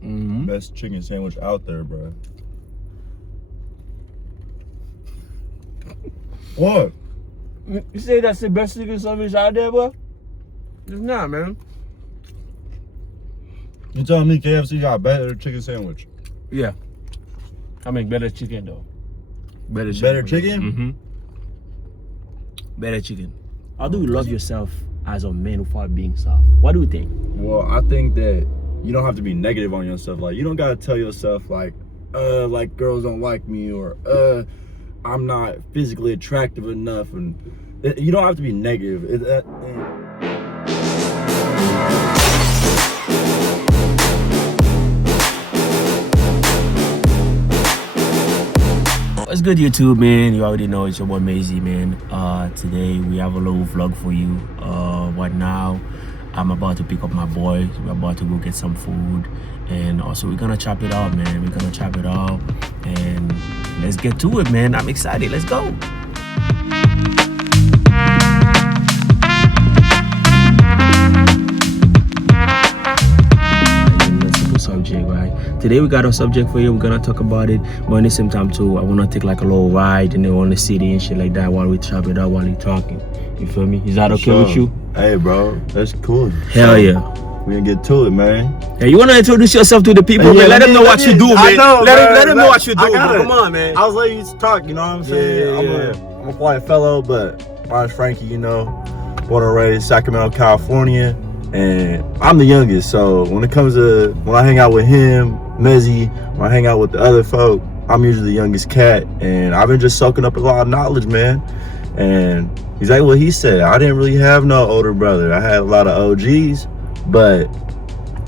Best chicken sandwich out there, bro. What? You say that's the best chicken sandwich out there, bro? It's not, man. You telling me KFC got better chicken sandwich? Yeah. I mean, better chicken, though. Better chicken? Mm-hmm. Better chicken. How do you love yourself as a man without being soft? What do you think? Well, I think that you don't have to be negative on yourself. Like, you don't gotta tell yourself like girls don't like me, or I'm not physically attractive enough, and you don't have to be negative. What's good, YouTube, man? You already know it's your boy Maisie, man. Today we have a little vlog for you. Right now I'm about to pick up my boy. We're about to go get some food, and also we're gonna chop it up, man. We're gonna chop it up, and let's get to it, man. I'm excited. Let's go. Subject, right? Today we got a subject for you. We're gonna talk about it, but at the same time too, I wanna take like a little ride and then on the city and shit like that while we chop it up, while we talking. You feel me? Is that okay with you? Hey, bro, that's cool. Hell yeah. We gonna get to it, man. Hey, you wanna introduce yourself to the people, man? Let them know what you do, man. Let them know what you do. Come on, man. I was letting you talk, you know what I'm saying? Yeah. I'm a quiet fellow, but my name's Frankie, you know, born and raised Sacramento, California. And I'm the youngest, so when it comes to when I hang out with him, Mezzy, when I hang out with the other folk, I'm usually the youngest cat, and I've been just soaking up a lot of knowledge, man. And exactly what he said, I didn't really have no older brother. I had a lot of OGs, but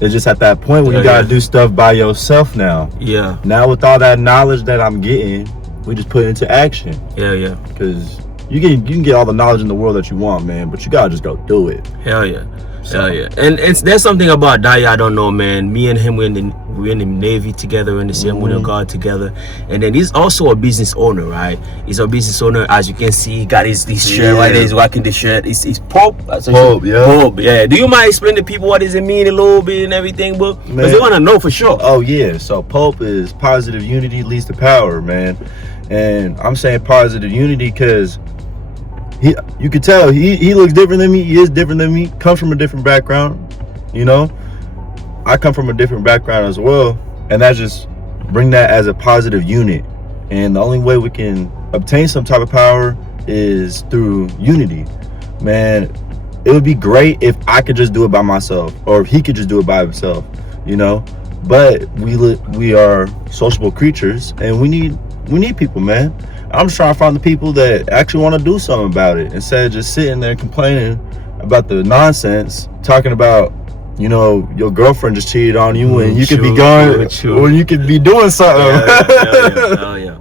it's just at that point where you gotta do stuff by yourself now. Yeah. Now with all that knowledge that I'm getting, we just put it into action. Yeah. Because you can get all the knowledge in the world that you want, man, but you gotta just go do it. Hell yeah. Hell yeah. And there's something about Daya I don't know, man. Me and him, we're in the Navy together, we're in the same Winter Guard together. And then he's also a business owner, right? He's a business owner, as you can see. He got his shirt right there. He's rocking the shirt. It's Pope. Pope, yeah. Pope, yeah. Do you mind explaining to people what does it mean a little bit and everything, bro? Because they want to know for sure. Oh, yeah. So Pope is positive unity leads to power, man. And I'm saying positive unity because you could tell he looks different than me. He is different than me. Comes from a different background, you know. I come from a different background as well, and that just bring that as a positive unit. And the only way we can obtain some type of power is through unity, man. It would be great if I could just do it by myself, or if he could just do it by himself, you know. But we are sociable creatures, and we need people, man. I'm just trying to find the people that actually want to do something about it, instead of just sitting there complaining about the nonsense, talking about, you know, your girlfriend just cheated on you and you could be going, or you could be doing something. Yeah.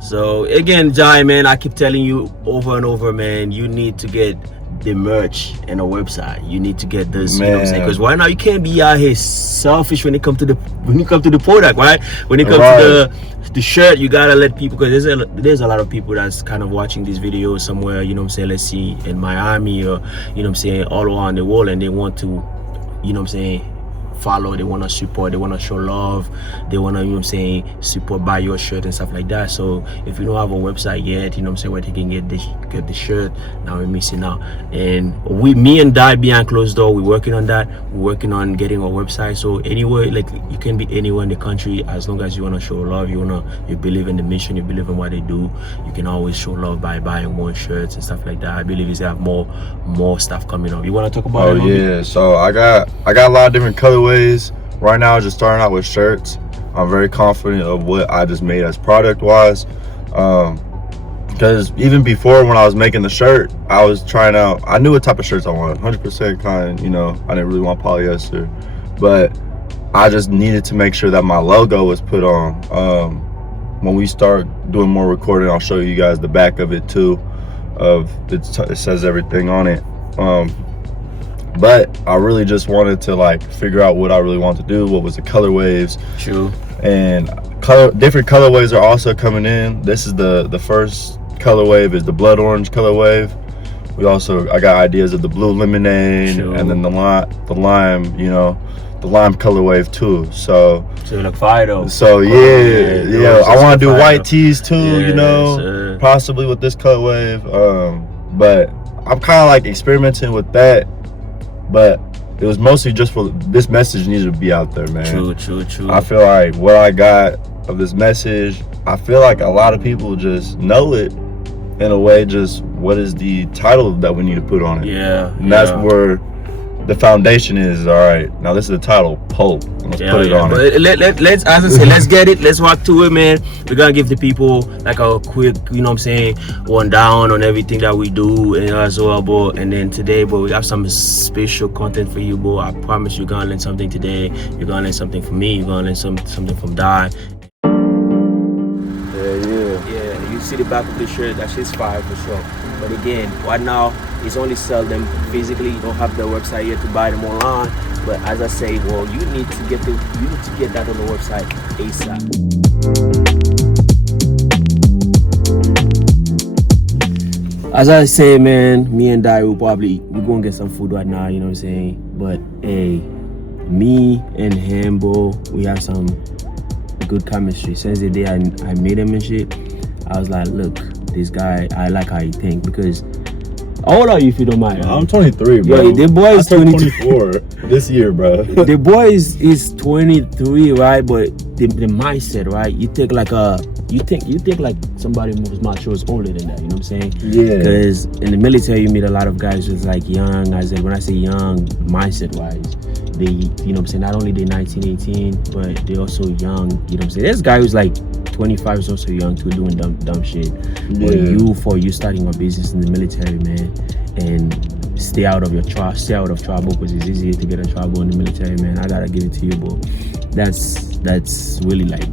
So again, Jai, man, I keep telling you over and over, man, you need to get the merch and a website. You need to get this, man. You know what I'm saying? Because right now you can't be out here selfish when it comes to the product, right? When it comes to the shirt, you gotta let people, because there's a lot of people that's kind of watching these videos somewhere, you know what I'm saying, let's see, in Miami, or you know what I'm saying, all around the world, and they want to, you know what I'm saying, follow, they want to support, they want to show love, they want to, you know what I'm saying, support, buy your shirt and stuff like that. So if you don't have a website yet, you know what I'm saying, where they can get the shirt, now we're missing out. And me and Dai behind closed door, we're working on that. We're working on getting a website. So anywhere, like, you can be anywhere in the country, as long as you want to show love, you believe in the mission, you believe in what they do, you can always show love by buying more shirts and stuff like that. I believe is have more stuff coming up. You want to talk about it? Oh yeah, so I got a lot of different colorways. Right now, just starting out with shirts. I'm very confident of what I just made as product wise, because even before, when I was making the shirt, I was trying out, I knew what type of shirts I wanted, 100% cotton, you know. I didn't really want polyester, but I just needed to make sure that my logo was put on. When we start doing more recording, I'll show you guys the back of it too, it says everything on it. But I really just wanted to like figure out what I really want to do, what was the colorways. True. And different colorways are also coming in. This is the first color wave is the blood orange color wave. I got ideas of the blue lemonade. True. And then the lime, you know, the the lime color wave too. So you look fire though. So yeah. I want to do white tees too. Yeah, you know, sir. possibly with this color wave. But I'm kind of like experimenting with that. But it was mostly just for this message needs to be out there, man. True. I feel like what I got of this message, I feel like a lot of people just know it in a way. Just what is the title that we need to put on it? Yeah. And that's where the foundation is. All right, now this is the title, Pope. Let's put it on but it. Let's, as I say, let's get it. Let's walk to it, man. We're gonna give the people like a quick, you know what I'm saying, one down on everything that we do and as well, boy. And then today, boy, we have some special content for you, boy. I promise you're gonna learn something today. You're gonna learn something from me. You're gonna learn something from Di. Yeah, you see the back of the shirt, that shit's fire for sure. But again, right now, it's only sell them physically. You don't have the website yet to buy them online. But as I say, well, you need to get that on the website ASAP. As I say, man, me and Di we're gonna get some food right now, you know what I'm saying? But hey, me and him, bro, we have some good chemistry. Since the day I met him and shit, I was like, look, this guy, I like how he think. Because how old are you, if you don't mind? I'm 23, bro. Yeah, the boy is 24 this year, bro. The boy is 23, right? But the mindset, right? You think like like somebody who's mature is older than that. You know what I'm saying? Yeah. Because in the military, you meet a lot of guys who's like young. When I say young, mindset wise, they, you know what I'm saying, not only they 19, 18, but they also young. You know what I'm saying? There's a guy who's like 25 is also young too, doing dumb shit. Yeah. But you starting a business in the military, man, and stay out of trouble, because it's easier to get in trouble in the military, man. I gotta give it to you, bro. That's really like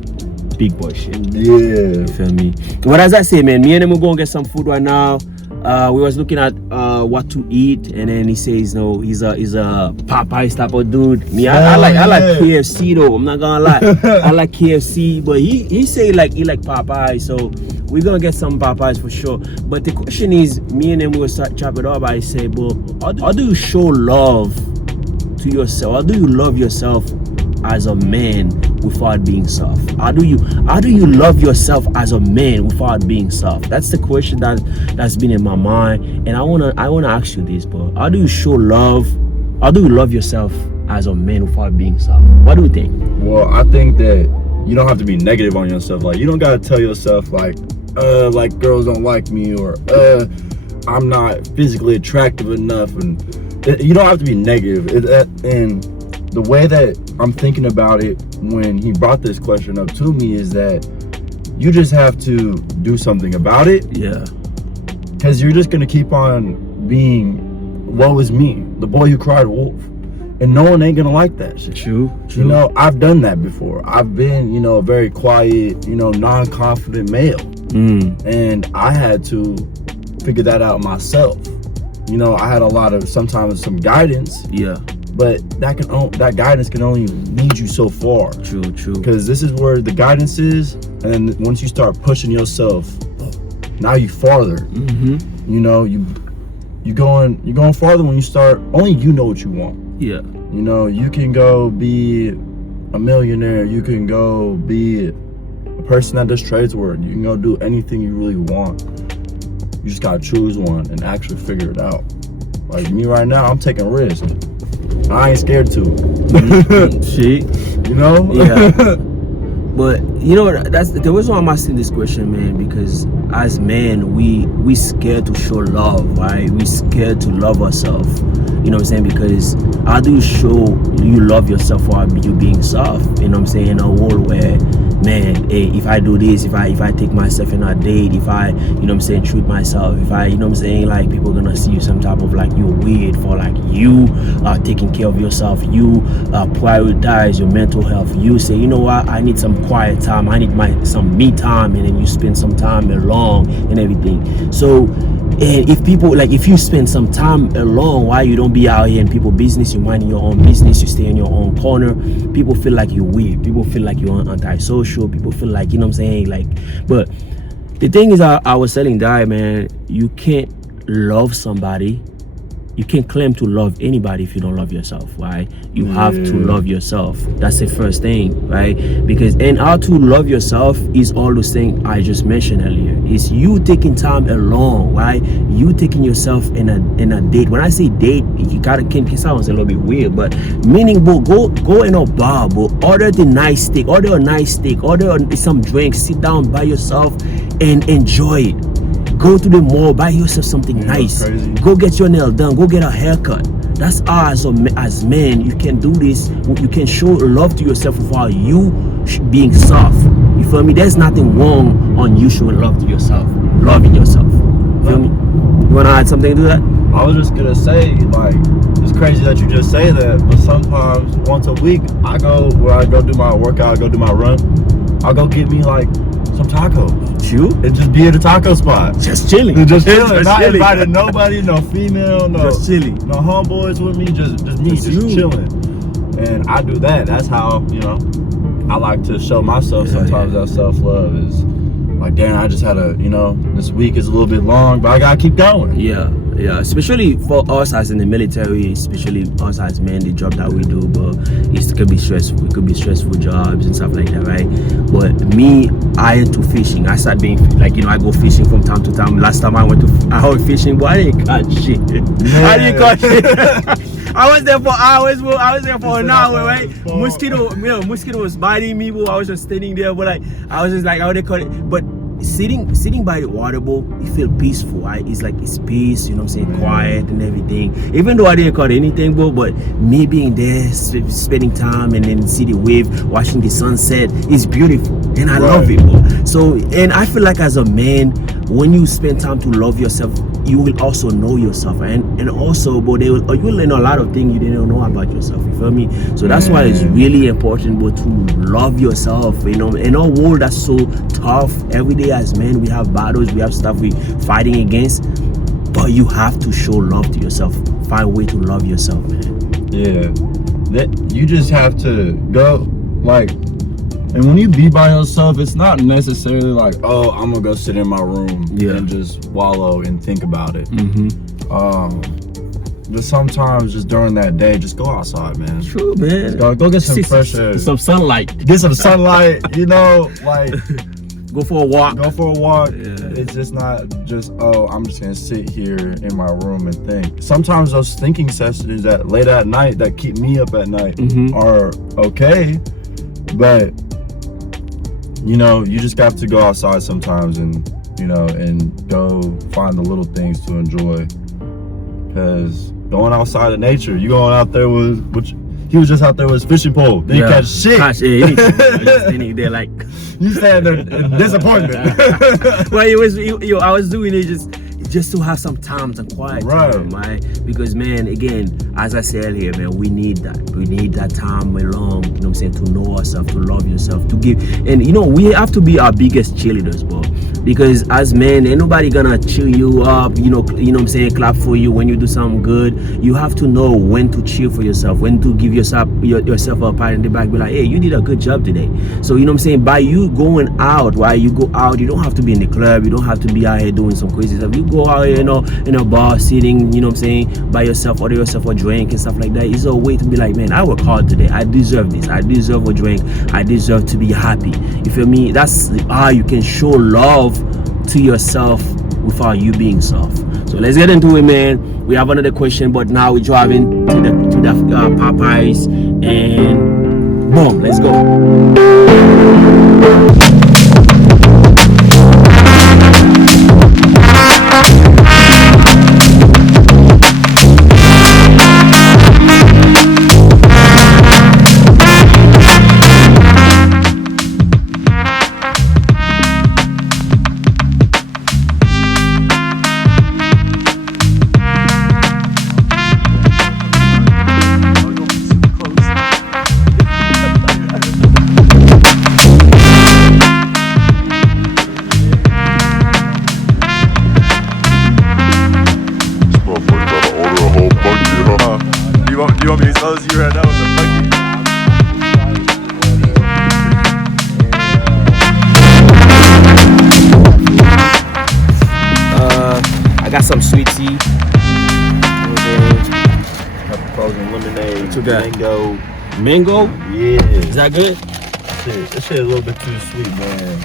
big boy shit. Yeah. You feel me? But as I say, man, me and him will go and get some food right now. We was looking at what to eat, and then he says, no, he's a Popeyes type of dude. Me, I like KFC though. I'm not gonna lie, I like KFC, but he say he like Popeyes, so we're gonna get some Popeyes for sure. But the question is, me and him will start chop it up. I say, bro, how do you show love to yourself? How do you love yourself as a man without being soft? How do you love yourself as a man without being soft? That's the question that's been in my mind, and I wanna ask you this, bro. How do you show love? How do you love yourself as a man without being soft? What do you think? Well, I think that you don't have to be negative on yourself. Like, you don't gotta tell yourself like girls don't like me, or I'm not physically attractive enough, and you don't have to be negative. And the way that I'm thinking about it when he brought this question up to me is that you just have to do something about it. Yeah. Because you're just going to keep on being, woe is me, the boy who cried wolf. And no one ain't going to like that shit. True. You know, I've done that before. I've been, a very quiet, non-confident male. And I had to figure that out myself. I had sometimes some guidance. Yeah. But that guidance can only lead you so far. True. Because this is where the guidance is, and then once you start pushing yourself, now you farther. You're going farther when you start. Only you know what you want. Yeah. You can go be a millionaire. You can go be a person that does trades work. You can go do anything you really want. You just gotta choose one and actually figure it out. Like me right now, I'm taking risks. I ain't scared to. Shit. Yeah. But that's the reason why I'm asking this question, man, because as men, we scared to show love, right? We scared to love ourselves. You know what I'm saying? Because how do you show you love yourself while you being soft? You know what I'm saying? In a world where, man, hey, if I do this, if I take myself in a date, if I, treat myself, if I, like people are gonna see you some type of like you're weird for like you taking care of yourself, you prioritize your mental health, you say, you know what, I need some quiet time, I need some me time, and then you spend some time alone and everything. So, and if you spend some time alone, why you don't be out here in people's business, you minding your own business, you stay in your own corner, people feel like you're weird, people feel like you're antisocial, people feel like, but the thing is, I was telling Di, man, you can't love somebody you can't claim to love anybody if you don't love yourself, right? You have to love yourself. That's the first thing, right? Because and how to love yourself is all those things I just mentioned earlier. It's you taking time alone, right? You taking yourself in a date. When I say date, you gotta can sound a little bit weird, but meaning, bro, go in a bar, bro, order a nice steak, order some drinks, sit down by yourself and enjoy it. Go to the mall, buy yourself something nice. Go get your nail done. Go get a haircut. That's how as men, you can do this. You can show love to yourself without you being soft. You feel me? There's nothing wrong on you showing love to yourself, loving yourself. You feel me? You wanna add something to that? I was just gonna say, like, it's crazy that you just say that, but sometimes once a week I go do my workout, I go do my run. I'll go get me like some tacos. You? And just be at a taco spot. Just chilling. Just chilling. Not inviting nobody, no female, no just chilling. No homeboys with me, just me, just chilling. And I do that. That's how, you know, I like to show myself sometimes that self-love is like, damn, I just had this week is a little bit long, but I gotta keep going. Yeah, especially for us as in the military, especially us as men, the job that we do, but it could be stressful. It could be stressful jobs and stuff like that, right? But me, I into fishing. I started being like, I go fishing from time to time. Last time I went fishing, but I didn't catch shit. Yeah. I didn't catch shit. I was there for hours, bro. I was there for an hour, right? Mosquito was biting me, bro. I was just standing there, but I was just like, how they call it? But sitting by the water, bro, you feel peaceful, right? It's like it's peace, you know what I'm saying, quiet and everything. Even though I didn't caught anything, bro, but me being there, spending time and then see the wave, watching the sunset is beautiful, and I love it, bro. So, and I feel like as a man, when you spend time to love yourself, you will also know yourself, and also, bro, you will learn a lot of things you didn't know about yourself. You feel me? So that's why it's really important, bro, to love yourself. You know, in a world that's so tough, every day as men we have battles, we have stuff we fighting against, but you have to show love to yourself. Find a way to love yourself, man. Yeah, that you just have to go like. And when you be by yourself, it's not necessarily like, oh, I'm gonna go sit in my room and just wallow and think about it. Just sometimes, just during that day, just go outside, man. True, man. Go get some fresh air, some sunlight. Get some sunlight. Like go for a walk. Yeah. It's just not just, oh, I'm just gonna sit here in my room and think. Sometimes those thinking sessions that late at night that keep me up at night are okay, but you just got to go outside sometimes and go find the little things to enjoy. Because going outside in nature, you going out there he was just out there with his fishing pole. Then you catch shit. Anything. Just standing there like you stand there in disappointment. Well, I was doing it just to have some time, some quiet time, right? Because, man, again, as I said earlier, man, we need that. We need that time alone, you know what I'm saying, to know ourselves, to love yourself, to give. And, we have to be our biggest cheerleaders, bro. Because as men, ain't nobody gonna cheer you up, you know what I'm saying, clap for you when you do something good. You have to know when to cheer for yourself, when to give yourself a pat in the back, be like, hey, you did a good job today. So, you know what I'm saying, by you going out, while you go out, you don't have to be in the club, you don't have to be out here doing some crazy stuff. You go out here, in a bar, sitting, you know what I'm saying, by yourself, order yourself a drink and stuff like that. It's a way to be like, man, I work hard today. I deserve this. I deserve a drink. I deserve to be happy. You feel me? That's how you can show love to yourself without you being soft. So let's get into it, man. We have another question, but now we're driving to the Popeyes, and boom, let's go. You want me to tell us you heard that was a buggy? I got some sweet tea. What you got? Mango. Mango? Yeah. Is that good? Shit, this shit a little bit too sweet, man.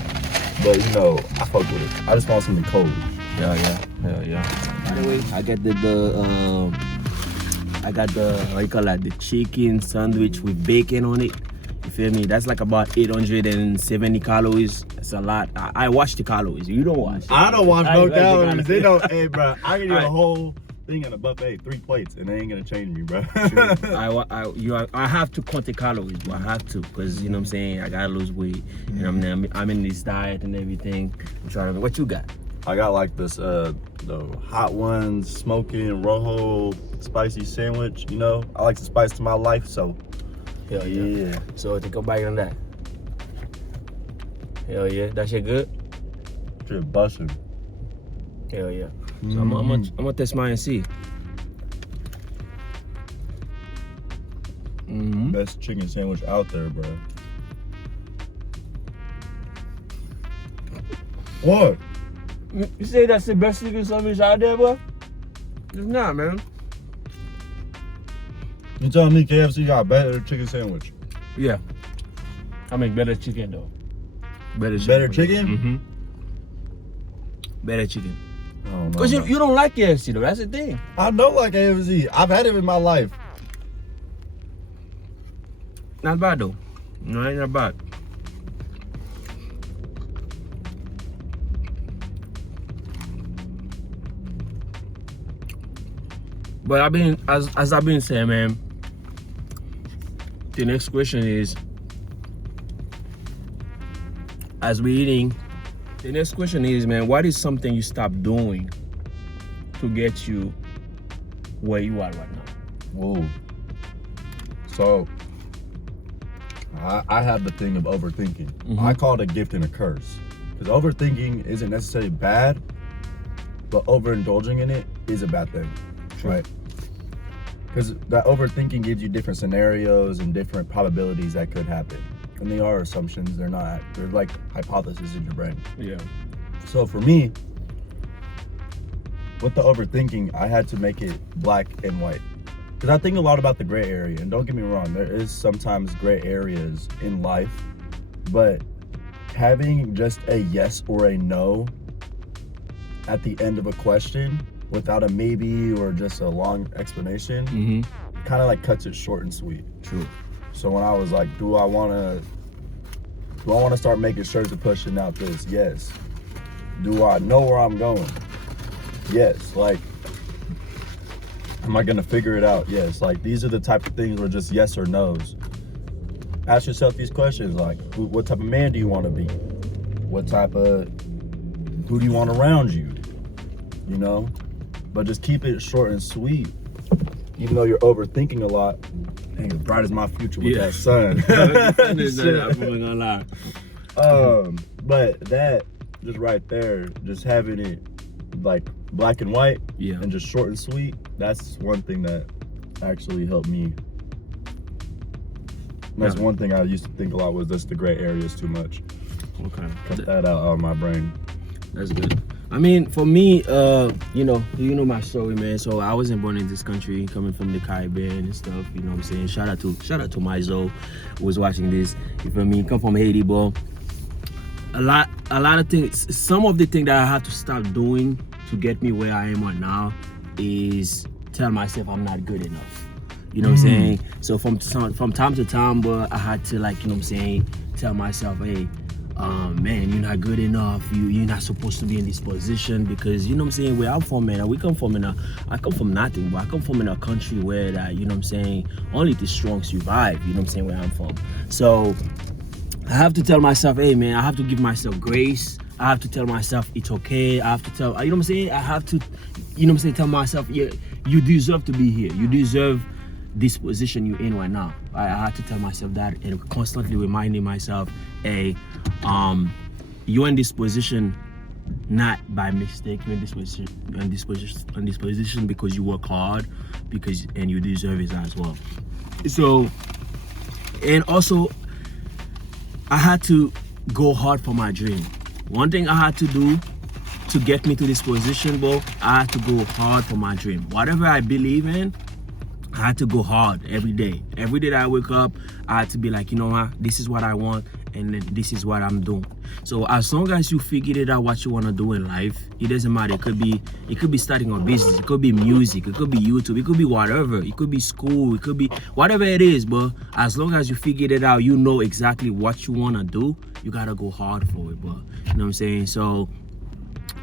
But you know, I fuck with it. I just want something cold. Hell yeah. By the way, I got the how you call that, the chicken sandwich with bacon on it. You feel me? That's like about 870 calories. That's a lot. I watch the calories. You don't watch. I don't watch I no like the calories. They don't. Hey, bro, I can eat a Alright. whole thing in a buffet, 3 plates, and they ain't gonna change me, bro. I have to count the calories, but I have to, because you know what I'm saying, I gotta lose weight, and I'm in this diet and everything. I'm trying to. What you got? I got like this the hot ones, smoking rojo spicy sandwich. You know, I like the spice to my life, so Hell yeah. So take a bite on that. Hell yeah, that shit good. shit busting. Hell yeah. So I'm gonna test mine and see. Best chicken sandwich out there, bro. What? You say that's the best chicken sandwich out there, bro? It's not, man. You telling me KFC got a better chicken sandwich? Yeah. I make better chicken though. Better chicken? Mm-hmm. Better chicken. I don't know. Cause you don't like KFC though. That's the thing. I know like KFC. I've had it in my life. Not bad though. No, ain't not bad. But as I've been saying, man, the next question is, as we're eating, the next question is, man, what is something you stopped doing to get you where you are right now? Whoa. So, I have the thing of overthinking. Mm-hmm. I call it a gift and a curse. Because overthinking isn't necessarily bad, but overindulging in it is a bad thing, right? Because that overthinking gives you different scenarios and different probabilities that could happen. And they are assumptions, they're like hypotheses in your brain. Yeah. So for me, with the overthinking, I had to make it black and white. Because I think a lot about the gray area. And don't get me wrong, there is sometimes gray areas in life. But having just a yes or a no at the end of a question without a maybe or just a long explanation kind of like cuts it short and sweet. True. So when I was like, do I want to start making shirts and pushing out this? Yes. Do I know where I'm going? Yes. Like, am I gonna figure it out? Yes. Like, these are the type of things where just yes or no's. Ask yourself these questions, like, what type of man do you want to be? Who do you want around you? You know? But just keep it short and sweet. Even though you're overthinking a lot, dang, as bright as my future with that sun. I'm gonna lie. But that, just right there, just having it like black and white and just short and sweet, that's one thing that actually helped me. And that's one thing I used to think a lot was just the gray areas too much. Okay. Cut that out of my brain. That's good. I mean, for me, you know my story, man. So I wasn't born in this country, coming from the Caribbean and stuff. You know what I'm saying? Shout out to Mizo, who was watching this. You feel me? Come from Haiti, bro. A lot of things. Some of the things that I had to start doing to get me where I am right now is tell myself I'm not good enough. You know what I'm saying? So from time to time, but I had to, like, you know what I'm saying, tell myself, hey, man, you're not good enough. You're not supposed to be in this position, because you know what I'm saying, where I'm from, man, I come from nothing, but I come from in a country where that, you know what I'm saying, only the strong survive. You know what I'm saying, where I'm from. So I have to tell myself, hey man, I have to give myself grace. I have to tell myself it's okay. I have to tell, you know what I'm saying, I have to, you know what I'm saying, tell myself, yeah, you deserve to be here. You deserve this position you're in right now. I had to tell myself that, and constantly reminding myself, hey, you're in this position not by mistake. You're in this position because you work hard, and you deserve it as well. So, and also, I had to go hard for my dream. One thing I had to do to get me to this position, bro, I had to go hard for my dream. Whatever I believe in, I I had to go hard every day. Every day that I wake up, I had to be like, you know what, this is what I want, and then this is what I'm doing. So as long as you figured it out what you want to do in life, it doesn't matter. It could be starting a business, it could be music, it could be YouTube, it could be whatever, it could be school, it could be whatever it is. But as long as you figured it out, you know exactly what you want to do, you gotta go hard for it. But you know what I'm saying? So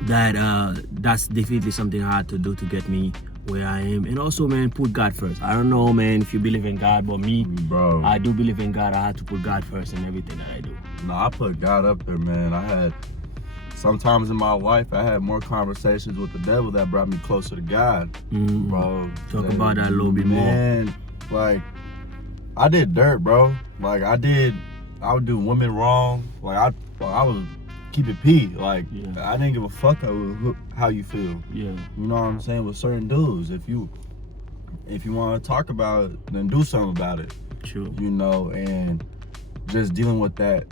that's definitely something I had to do to get me where I am. And also, man, put God first. I don't know, man, if you believe in God, but me, bro, I do believe in God. I had to put God first in everything that I do. No, I put God up there, man. I had sometimes in my life I had more conversations with the devil that brought me closer to God. Bro, Talk about that a little bit more. Man, like I did dirt, bro. Like I would do women wrong. Like I was keep it P. Like I didn't give a fuck how you feel. Yeah. You know what I'm saying? With certain dudes, if you want to talk about it, then do something about it. True. You know, and just dealing with that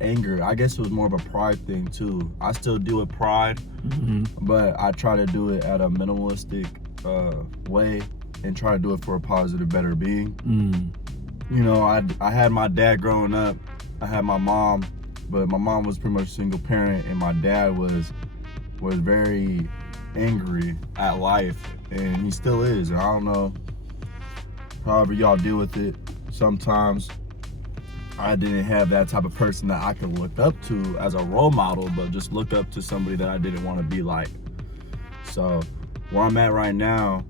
anger. I guess it was more of a pride thing too. I still deal with pride, but I try to do it at a minimalistic way and try to do it for a positive, better being. You know, I had my dad growing up. I had my mom, but my mom was pretty much single parent, and my dad was very angry at life, and he still is. And I don't know, however y'all deal with it. Sometimes I didn't have that type of person that I could look up to as a role model, but just look up to somebody that I didn't want to be like. So where I'm at right now,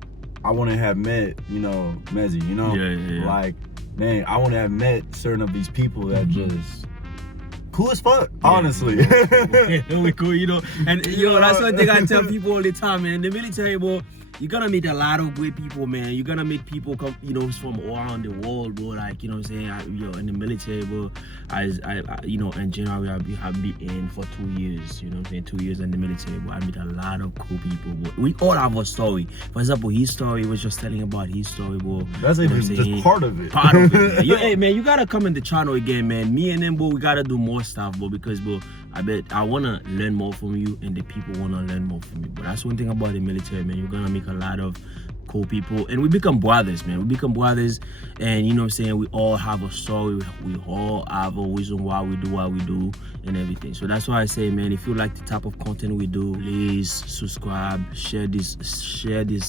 I wouldn't have met, you know, Mezzy, you know? Yeah. Like, man, I wouldn't have met certain of these people that just cool as fuck, honestly. We cool, you know. And you know, that's one thing I tell people all the time, man. In the military, bro, you're gonna meet a lot of great people, man. You're gonna meet people come, you know, from all around the world, bro. Like, you know what I'm saying? You know, in the military, bro, I you know, in general, I've been in for 2 years. You know what I'm saying? 2 years in the military, bro. I meet a lot of cool people, bro. We all have a story. For example, his story was just telling about his story, bro. That's even just part of it. Part of it, man. Hey, man, you gotta come in the channel again, man. Me and them, bro, we gotta do more stuff, bro, because, bro, I wanna learn more from you, and the people wanna learn more from you. But that's one thing about the military, man. You're gonna make a lot of cool people, and we become brothers, man. We become brothers, and you know what I'm saying, we all have a story, we all have a reason why we do what we do and everything. So that's why I say, man, if you like the type of content we do, please subscribe, share this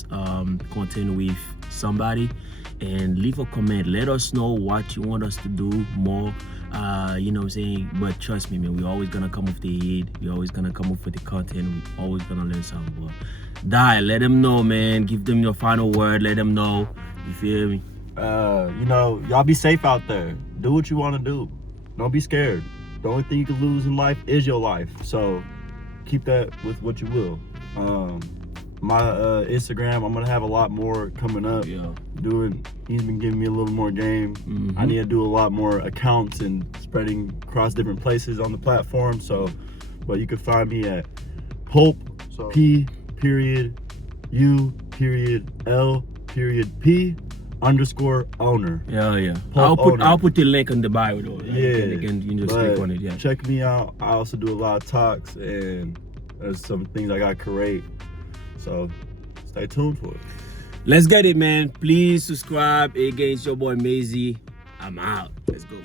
content with somebody, and leave a comment. Let us know what you want us to do more. You know what I'm saying? But trust me, man, we're always gonna come with the heat. We're always gonna come up with the content. We're always gonna learn something. But let them know, man. Give them your final word. Let them know. You feel me? You know, y'all be safe out there. Do what you want to do. Don't be scared. The only thing you can lose in life is your life. So keep that with what you will. My Instagram, I'm gonna have a lot more coming up. He's been giving me a little more game. I need to do a lot more accounts and spreading across different places on the platform. So, but you can find me at Pulp P period U period L period P _owner. I'll put the link in the bio though. You can just click on it. Yeah. Check me out. I also do a lot of talks, and there's some things I got create. So stay tuned for it. Let's get it, man. Please subscribe. Again, it's your boy Mazy. I'm out. Let's go.